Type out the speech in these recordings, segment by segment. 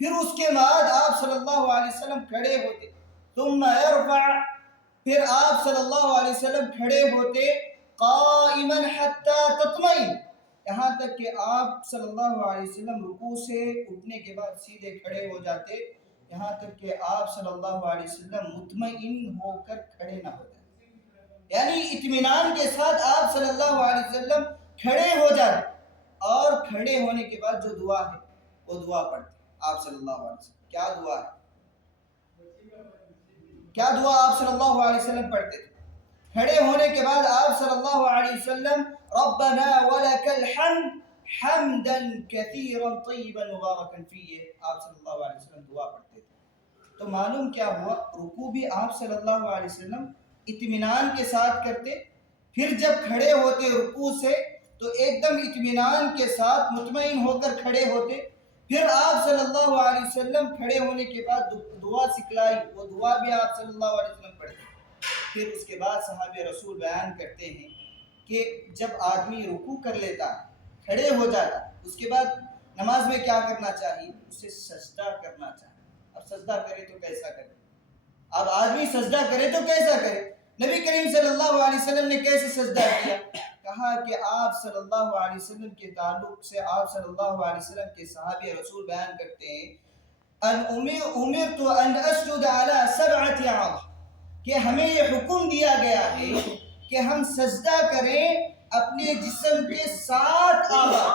پھر اس کے بعد آپ صلی اللہ علیہ وسلم کھڑے ہوتے، ثم يرفع، پھر آپ صلی اللہ علیہ وسلم کھڑے ہوتے قائما حتی تطمئن، یہاں تک کہ آپ صلی اللہ علیہ وسلم رکوع سے اٹھنے کے بعد سیدھے کھڑے ہو جاتے، یہاں تک کہ آپ صلی اللہ علیہ وسلم مطمئن ہو کر کھڑے نہ ہو جاتے، یعنی اطمینان کے ساتھ آپ صلی اللہ علیہ وسلم کھڑے ہو جاتے، اور کھڑے ہونے کے بعد جو دعا ہے وہ دعا پڑھتے آپ صلی اللہ علیہ وسلم۔ کیا دعا ہے؟ کیا دعا آپ صلی اللہ علیہ وسلم پڑھتے تھے؟ کھڑے ہونے کے بعد آپ صلی اللہ علیہ وسلم ربنا ولک الحمد حمدا کثیرا طیبا مبارکا فیہ، آپ صلی اللہ علیہ وسلم دعا پڑھتے تھے۔ تو معلوم کیا ہوا، رکوع بھی آپ صلی اللہ علیہ وسلم اطمینان کے ساتھ کرتے، پھر جب کھڑے ہوتے رکوع سے تو ایک دم اطمینان کے ساتھ مطمئن ہو کر کھڑے ہوتے، پھر آپ صلی اللہ علیہ وسلم کھڑے ہونے کے بعد دعا سکھلائی، وہ دعا بھی آپ صلی اللہ علیہ وسلم پڑھتے۔ پھر اس کے بعد صحابہ رسول بیان کرتے ہیں کہ جب آدمی رکوع کر لیتا ہے، کھڑے ہو جاتا، اس کے بعد نماز میں کیا کرنا چاہیے؟ اسے سجدہ کرنا چاہیے۔ اب سجدہ کرے تو کیسا کرے؟ اب آدمی سجدہ کرے تو کیسا کرے؟ نبی کریم صلی اللہ علیہ وسلم نے کیسے سجدہ کیا؟ کہا کہ آپ صلی اللہ علیہ وسلم کے تعلق سے آپ صلی اللہ علیہ وسلم کے صحابہ رسول بیان کرتے ہیں امرت ان اسجد علی 7 اعضاء، کہ ہمیں یہ حکم دیا گیا ہے کہ ہم سجدہ کریں اپنے جسم کے 7 اعضاء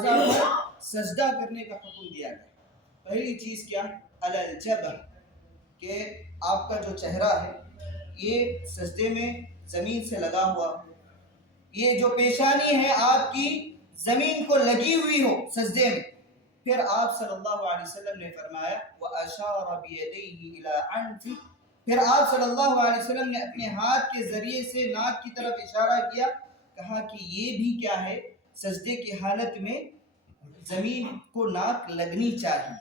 پر سجدہ کرنے کا حکم دیا گیا۔ پہلی چیز کیا؟ علی الجبہ، کہ آپ کا جو چہرہ ہے یہ سجدے میں زمین سے لگا ہوا ہو، یہ جو پیشانی ہے آپ کی زمین کو لگی ہوئی ہو سجدے میں۔ پھر آپ صلی اللہ علیہ وسلم نے فرمایا وَأَشَارَ بِيَدَيْهِ إِلَىٰ عَنْفِهِ، پھر آپ صلی اللہ علیہ وسلم نے اپنے ہاتھ کے ذریعے سے ناک کی طرف اشارہ کیا، کہا کہ یہ بھی کیا ہے، سجدے کی حالت میں زمین کو ناک لگنی چاہیے۔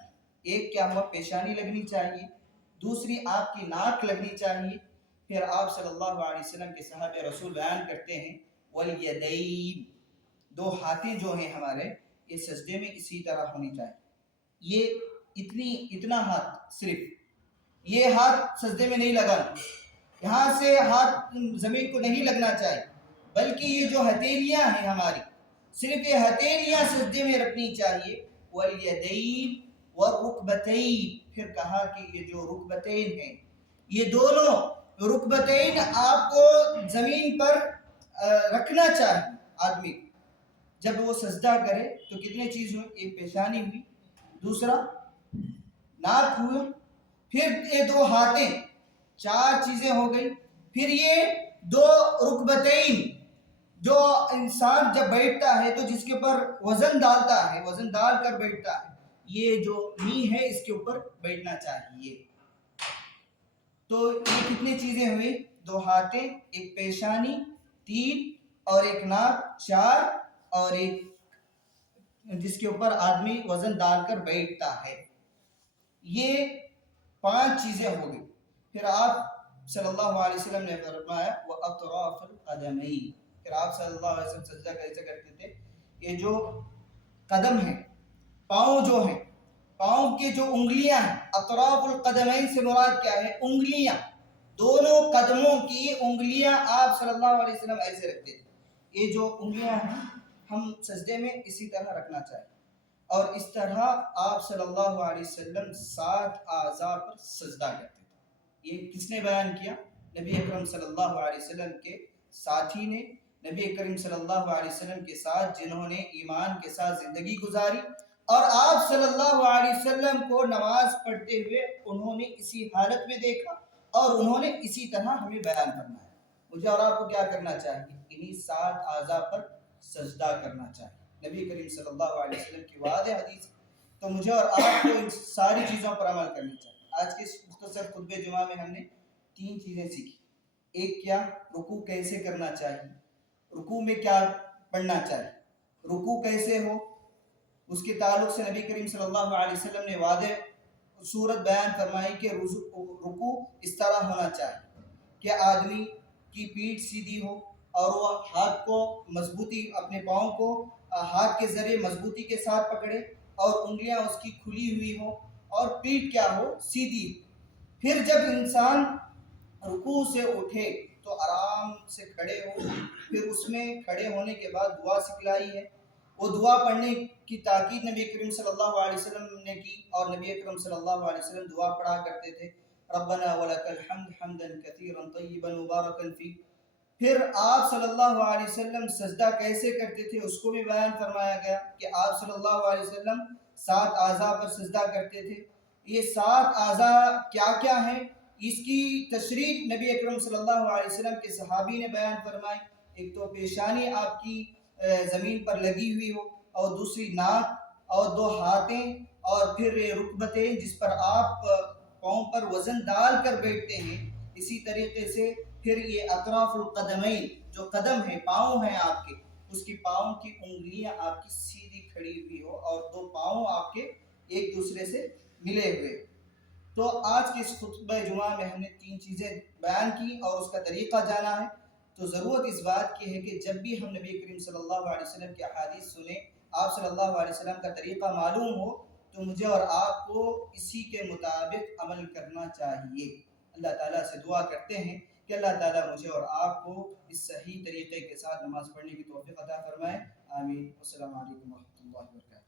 ایک کیا ہوا، پیشانی لگنی چاہیے، دوسری آپ کی ناک لگنی چاہیے۔ پھر آپ صلی اللہ علیہ وسلم کے صحابہ رسول بیان کرتے ہیں وَالْيَدَيْنِ، 2 ہاتھیں جو ہیں ہمارے یہ سجدے میں اسی طرح ہونی چاہیے، یہ اتنا ہاتھ، صرف یہ ہاتھ سجدے میں نہیں لگانا، یہاں سے ہاتھ زمین کو نہیں لگنا چاہیے، بلکہ یہ جو ہتھیلیاں ہیں ہماری، صرف یہ ہتھیلیاں سجدے میں رکھنی چاہیے۔ وَالْيَدَيْنِ وَالرُّكْبَتَيْنِ، پھر کہا کہ یہ جو رکبتین ہیں، یہ دونوں رکبتین آپ کو زمین پر رکھنا چاہیے آدمی کو۔ جب وہ سجدہ کرے تو کتنے چیز ہوئی، ایک پیشانی ہوئی، دوسرا ناک ہوئی، پھر یہ 2 ہاتھیں، 4 چیزیں ہو گئی، پھر یہ 2 رکبتین، جو انسان جب بیٹھتا ہے تو جس کے اوپر وزن ڈالتا ہے، وزن ڈال کر بیٹھتا ہے، یہ جو نی ہے اس کے اوپر بیٹھنا چاہیے۔ تو یہ کتنی چیزیں ہوئی، 2 ہاتھیں، ایک پیشانی، 3، اور ایک ناک، 4، اور ایک جس کے اوپر آدمی وزن ڈال کر بیٹھتا ہے، یہ 5 چیزیں ہو گئی۔ پھر آپ صلی اللہ علیہ وسلم نے فرمایا وَأَطْرَافَ الْقَدَمَيْنِ، پھر آپ صلی اللہ علیہ وسلم سجدہ کیسے کرتے تھے، یہ جو قدم ہیں، پاؤں جو ہیں، پاؤں کے جو انگلیاں ہیں، اطراف القدمین سے مراد کیا ہے، انگلیاں، دونوں قدموں کی انگلیاں آپ صلی اللہ علیہ وسلم ایسے رکھتے تھے۔ یہ جو انگلیاں ہیں ہم سجدے میں اسی طرح رکھنا چاہیے، اور اس طرح آپ صلی اللہ علیہ وسلم 7 اعضاء پر سجدہ کرتے تھے۔ یہ کس نے بیان کیا؟ نبی اکرم صلی اللہ علیہ وسلم کے ساتھی نے، نبی اکرم صلی اللہ علیہ وسلم کے ساتھ جنہوں نے ایمان کے ساتھ زندگی گزاری، اور آپ صلی اللہ علیہ وسلم کو نماز پڑھتے ہوئے انہوں نے اسی حالت میں دیکھا، اور انہوں نے اسی طرح ہمیں بیان کرنا ہے۔ مجھے اور آپ کو کیا کرنا چاہیے؟ انہی 7 اعضاء پر سجدہ کرنا چاہیے، نبی کریم صلی اللہ علیہ وسلم کی واضح حدیث۔ تو مجھے اور آپ کو ان ساری چیزوں پر عمل کرنی چاہیے۔ آج کے اس مختصر خطبہ جمعہ میں ہم نے 3 چیزیں سیکھی۔ ایک کیا، رکوع کیسے کرنا چاہیے، رکوع میں کیا پڑھنا چاہیے، رکوع کیسے ہو، اس کے تعلق سے نبی کریم صلی اللہ علیہ وسلم نے واضح صورت بیان فرمائی کہ رکوع اس طرح ہونا چاہیے کہ آدمی کی پیٹھ سیدھی ہو، اور وہ ہاتھ کو مضبوطی، اپنے پاؤں کو ہاتھ کے ذریعے مضبوطی کے ساتھ پکڑے، اور انگلیاں اس کی کھلی ہوئی ہو اور پیٹھ کیا ہو سیدھی. پھر جب انسان رکوع سے اٹھے تو آرام سے کھڑے ہو. پھر اس میں کھڑے ہونے کے بعد دعا سکھلائی ہے. وہ دعا پڑھنے کی تاکید نبی کریم صلی اللہ علیہ وسلم نے کی اور نبی اکرم صلی اللہ علیہ وسلم دعا پڑھا کرتے تھے ربنا ولک الحمد حمدا کثیرا طیبا مبارکا فی. پھر آپ صلی اللہ علیہ وسلم سجدہ کیسے کرتے تھے اس کو بھی بیان فرمایا گیا کہ آپ صلی اللہ علیہ وسلم 7 اعضاء پر سجدہ کرتے تھے. یہ 7 اعضاء کیا کیا ہیں اس کی تشریح نبی اکرم صلی اللہ علیہ وسلم کے صحابی نے بیان فرمائی. ایک تو پیشانی آپ کی زمین پر لگی ہوئی ہو اور دوسری ناک اور 2 ہاتھیں اور پھر رکبتیں جس پر آپ پاؤں پر وزن ڈال کر بیٹھتے ہیں. اسی طریقے سے پھر یہ اطراف القدمین جو قدم ہیں پاؤں ہیں آپ کے اس کی پاؤں کی انگلیاں آپ کی سیدھی کھڑی ہوئی ہو اور 2 پاؤں آپ کے ایک دوسرے سے ملے ہوئے. تو آج کے اس خطبہ جمعہ میں ہم نے 3 چیزیں بیان کی اور اس کا طریقہ جانا ہے. تو ضرورت اس بات کی ہے کہ جب بھی ہم نبی کریم صلی اللہ علیہ وسلم کی احادیث سنیں آپ صلی اللہ علیہ وسلم کا طریقہ معلوم ہو تو مجھے اور آپ کو اسی کے مطابق عمل کرنا چاہیے. اللہ تعالیٰ سے دعا کرتے ہیں کہ اللہ تعالیٰ مجھے اور آپ کو اس صحیح طریقے کے ساتھ نماز پڑھنے کی توفیق عطا فرمائے. آمین. السلام علیکم ورحمۃ اللہ وبرکاتہ.